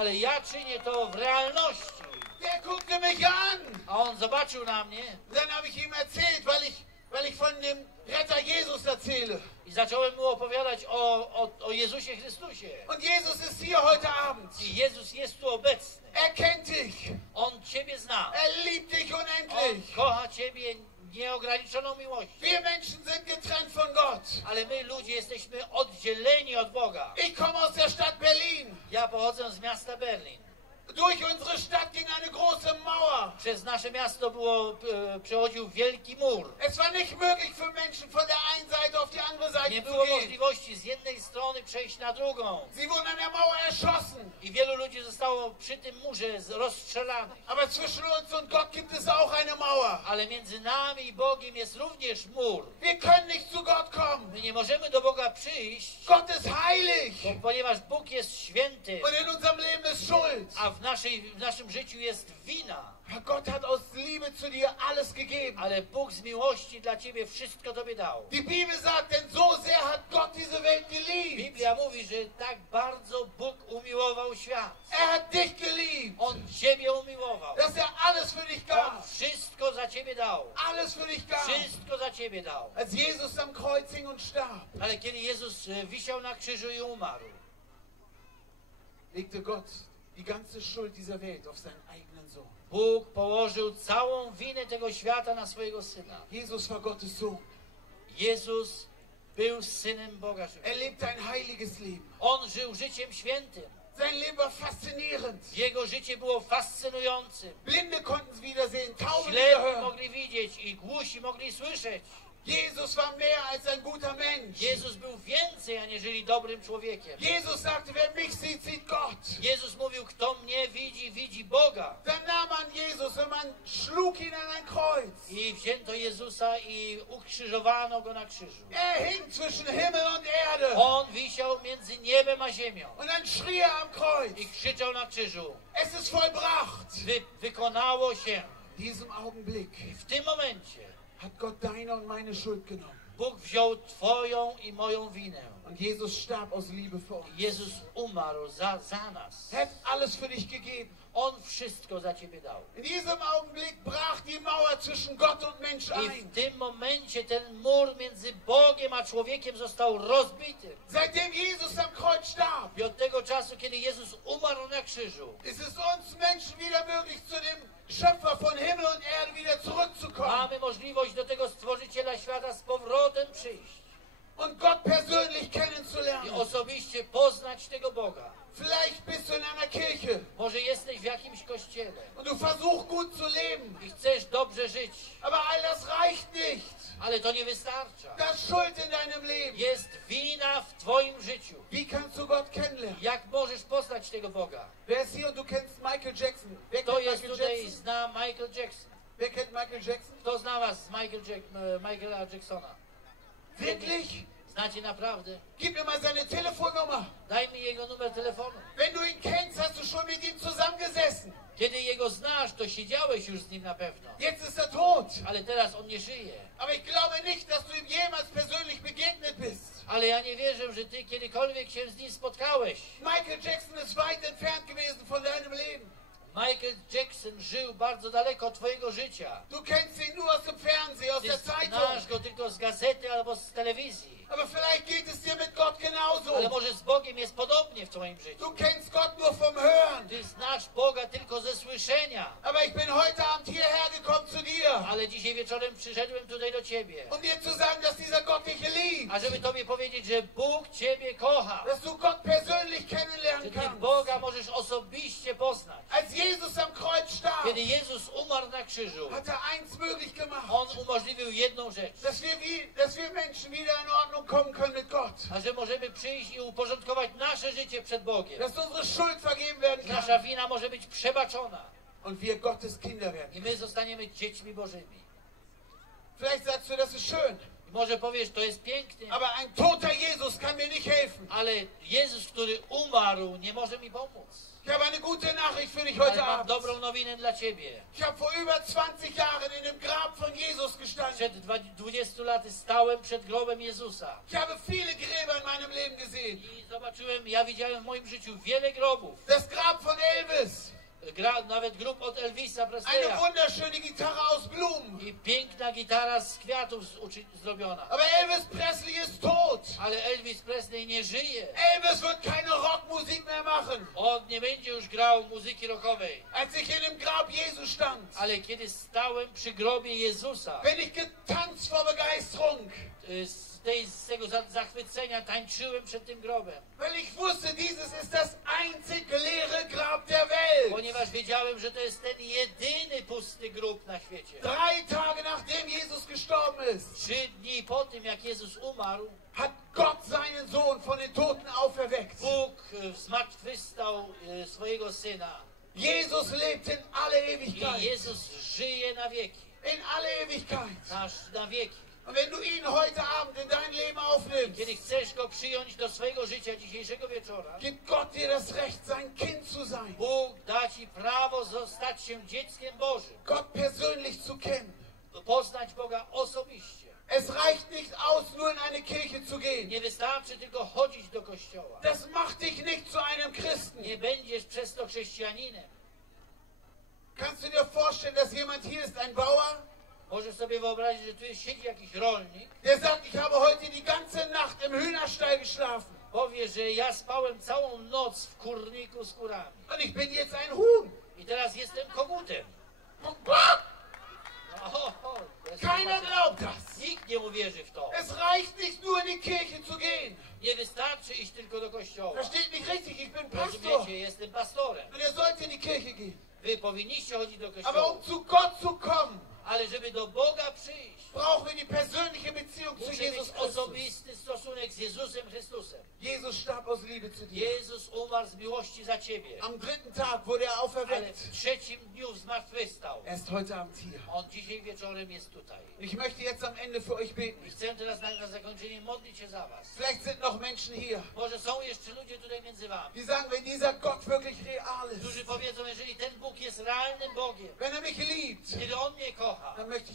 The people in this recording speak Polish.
ale ja czynię to w realności. Der guckte mich an. A on zobaczył na mnie Dann habe ich ihm erzählt, weil ich von dem Retter Jesus erzähle. i zacząłem mu opowiadać o Jezusie Chrystusie. Und Jesus ist hier heute Abend. I Jezus jest tu obecny. Er kennt dich. On Ciebie zna. Er liebt dich On unendlich. kocha Ciebie nieograniczoną miłością. Wir Menschen sind getrennt von Gott. Ale my ludzie jesteśmy oddzieleni od Boga. Ich komme aus der Stadt Berlin. Ja pochodzę z miasta Berlin. Durch unsere Stadt ging eine große Mauer. Przez nasze miasto przechodził wielki mur. Es war nicht möglich für Menschen von der einen Seite auf die andere Seite Nie zu było gehen. możliwości z jednej strony przejść na drugą. Sie wurden an der Mauer erschossen. I wielu ludzi zostało przy tym murze rozstrzelanych. Aber zwischen uns und Gott gibt es auch eine Mauer. Ale między nami i Bogiem jest również mur. Wir können nicht zu Gott kommen. My nie możemy do Boga przyjść, Gott ist heilig. ponieważ Bóg jest święty, Und in unserem Leben ist Schuld. a w naszym życiu jest wina. Gott hat aus Liebe zu dir alles gegeben. Ale Bóg z miłości dla Ciebie wszystko Tobie dał. Die Bibel sagt, denn so sehr hat Gott diese Welt geliebt. Biblia mówi, że tak bardzo Bóg umiłował świat. Er hat dich geliebt. On Ciebie umiłował. Dass er alles für dich On gab. wszystko za Ciebie dał. Alles für dich gab. Wszystko za Ciebie dał. Als Jesus am Kreuz hing und starb, Ale kiedy Jezus wisiał na krzyżu i umarł, legte Gott die ganze Schuld dieser Welt auf seinen eigenen Sohn. Bóg położył całą winę tego świata na swojego Syna. Jesus war Gottes Sohn. Jezus był Synem Boga. Er lebte ein heiliges Leben. On żył życiem świętym. Sein Leben war faszinierend. Jego życie było fascynującym. Blinde konnten es wiedersehen, Taube Ślepi wiederhören. mogli widzieć i głusi mogli słyszeć. Jesus war mehr als ein guter Mensch. Jezus był więcej aniżeli dobrym człowiekiem. Jesus sagte, wer mich sieht, sieht Gott. Jezus mówił, kto mnie widzi, widzi Boga. Dann nahm man Jesus und man schlug ihn an ein Kreuz. I wzięto Jezusa i ukrzyżowano go na krzyżu. Er hing zwischen Himmel und Erde. On wisiał między niebem a ziemią Und dann schrie er am Kreuz, i krzyczał na krzyżu. es ist vollbracht. Wykonało się. In diesem Augenblick I w tym momencie hat Gott deine und meine Schuld genommen. Bóg wziął Twoją i moją winę. Und Jesus starb aus Liebe für uns. Jezus umarł za nas. Er hat alles für dich gegeben. On wszystko za Ciebie dał. In diesem Augenblick brach die Mauer zwischen Gott und Mensch I ein. w tym momencie ten mur między Bogiem a człowiekiem został rozbity. Seitdem Jesus am Kreuz starb, I od tego czasu, kiedy Jezus umarł na krzyżu, ist es uns Menschen wieder möglich, zu dem Schöpfer von Himmel und Erde wieder zurückzukommen mamy możliwość do tego Stworzyciela świata z powrotem przyjść und Gott persönlich i kennenzulernen. osobiście poznać tego Boga. Vielleicht bist du in einer Kirche Może jesteś w jakimś kościele und du versuchst gut zu leben, i chcesz dobrze żyć, aber all das reicht nicht. ale to nie wystarcza. Da ist Schuld in deinem Leben. Jest wina w Twoim życiu. Wie kannst du Gott kennenlernen? Jak możesz poznać tego Boga? Wer ist hier und du kennst Michael Jackson? Wer Kto kennt jest Michael tutaj, Jackson? zna Michael Jackson? Wer kennt Michael Jackson? Kto zna was z Michaela Jacksona? Wirklich? Znacie naprawdę? Gib mir mal seine Telefonnummer. Daj mi jego numer telefonu. Wenn du ihn kennst, hast du schon mit ihm zusammengesessen. Kiedy jego znasz, to siedziałeś już z nim na pewno. Jetzt ist er tot. Ale teraz on nie żyje. Aber ich glaube nicht, dass du ihm jemals persönlich begegnet bist. Ale ja nie wierzę, że ty kiedykolwiek się z nim spotkałeś. Michael Jackson ist weit entfernt gewesen von deinem Leben. Michael Jackson żył bardzo daleko od twojego życia. Du kennst ihn nur aus dem Fernsehen, aus Ty der Zeitung. znasz go tylko z gazety albo z telewizji. Aber vielleicht geht es dir mit Gott genauso. Ale może z Bogiem jest podobnie w twoim życiu. Du kennst Gott nur vom Hören. Ty znasz Boga tylko ze słyszenia. Aber ich bin heute Abend hierher gekommen zu dir, Ale dzisiaj wieczorem przyszedłem tutaj do ciebie. um dir zu sagen, dass dieser Gott dich liebt. A żeby tobie powiedzieć, że Bóg ciebie kocha. Dass du Gott persönlich Że kennenlernen ty kannst. Boga możesz osobiście poznać. Als Jesus am Kreuz starb, Kiedy Jezus umarł na krzyżu, hat er eins möglich gemacht. On umożliwił jedną rzecz. Dass wir Menschen wieder in Ordnung kommen können mit Gott. A że możemy przyjść i uporządkować nasze życie przed Bogiem. Dass unsere Schuld vergeben werden Nasza kann. wina może być przebaczona. Und wir Gottes Kinder werden. I my zostaniemy dziećmi Bożymi. Vielleicht sagst du, das ist schön. I może powiesz, to jest piękne, Aber ein toter Jesus kann mir nicht helfen. ale Jezus, który umarł, nie może mi pomóc. Ich habe eine gute Nachricht für dich Ale heute mam Abend. dobrą nowinę dla ciebie. Ich habe vor über 20 Jahren in dem Grab von Jesus gestanden. Przed 20 laty stałem przed grobem Jezusa. Ich habe viele Gräber in meinem Leben gesehen. I zobaczyłem, ja widziałem w moim życiu wiele grobów. Das Grab von nawet grób od Elvisa Eine Presleya. wunderschöne Gitarre aus Blumen. I piękna gitara z kwiatów zrobiona. Aber Elvis Presley ist tot. Ale Elvis Presley nie żyje. Elvis wird keine Rockmusik mehr machen. On nie będzie już grał muzyki rockowej. Als ich in dem Grab Jesu stand, Ale kiedy stałem przy grobie Jezusa, bin ich getanzt vor Begeisterung. z tego zachwycenia tańczyłem przed tym grobem. Weil ich wusste, dieses ist das einzig leere Grab der Welt. Ponieważ wiedziałem, że to jest ten jedyny pusty grób na świecie. 3 Tage nachdem Jesus gestorben ist, 3 dni po tym, jak Jezus umarł, hat Gott seinen Sohn von den Toten auferweckt. Bóg zmartwychwstał swojego Syna. Jesus lebt in alle I Ewigkeit. Jezus żyje na wieki. In alle Ewigkeit. Na wieki. Und wenn du ihn heute Abend in dein Leben aufnimmst, Kiedy chcesz Go przyjąć do swojego życia dzisiejszego wieczora, gibt Gott dir das Recht, sein Kind zu sein. Bóg da Ci prawo stać się dzieckiem Bożym. Gott persönlich zu kennen. Poznać Boga osobiście. Es reicht nicht aus, nur in eine Kirche zu gehen. Nie wystarczy tylko chodzić do kościoła. Das macht dich nicht zu einem Christen. Nie będziesz przez to chrześcijaninem. Kannst du dir vorstellen, dass jemand hier ist, ein Bauer, Możesz sobie wyobrazić, że tu siedzi jakiś rolnik, der sagt, ich habe heute die ganze Nacht im Hühnerstall geschlafen. powie, że ja spałem całą noc w kurniku z kurami. Und ich bin jetzt ein Huhn. I teraz jestem kogutem. Keiner glaubt das. Nikt nie uwierzy w to. Es reicht nicht nur in die Kirche zu gehen. Nie wystarczy iść tylko do kościoła. Versteht mich richtig, ich bin Pastor. Rozumiecie, jestem pastorem. Und ihr sollt in die Kirche gehen. Wy powinniście chodzić do Aber kościoła. um zu Gott zu kommen, Ale żeby do Boga przyjść, brauchen wir die persönliche Beziehung zu muszę Jesus mieć Christus. osobisty stosunek z Jezusem Chrystusem. Jesus starb aus Liebe zu dir. Jezus umarł z miłości za ciebie. Am 3. Tag wurde er Ale auferweckt. w 3. dniu zmartwychwstał. Er ist heute Abend hier. On dzisiaj wieczorem jest tutaj. Ich möchte jetzt am Ende für euch beten. I chcę teraz na zakończenie modlić się za was. Vielleicht sind noch Menschen hier, Może są jeszcze ludzie tutaj między wami, die sagen, wenn dieser Gott wirklich real ist, którzy powiedzą, jeżeli ten Bóg jest realnym Bogiem, wenn er mich liebt, kiedy On mnie kocha, dann möchte ich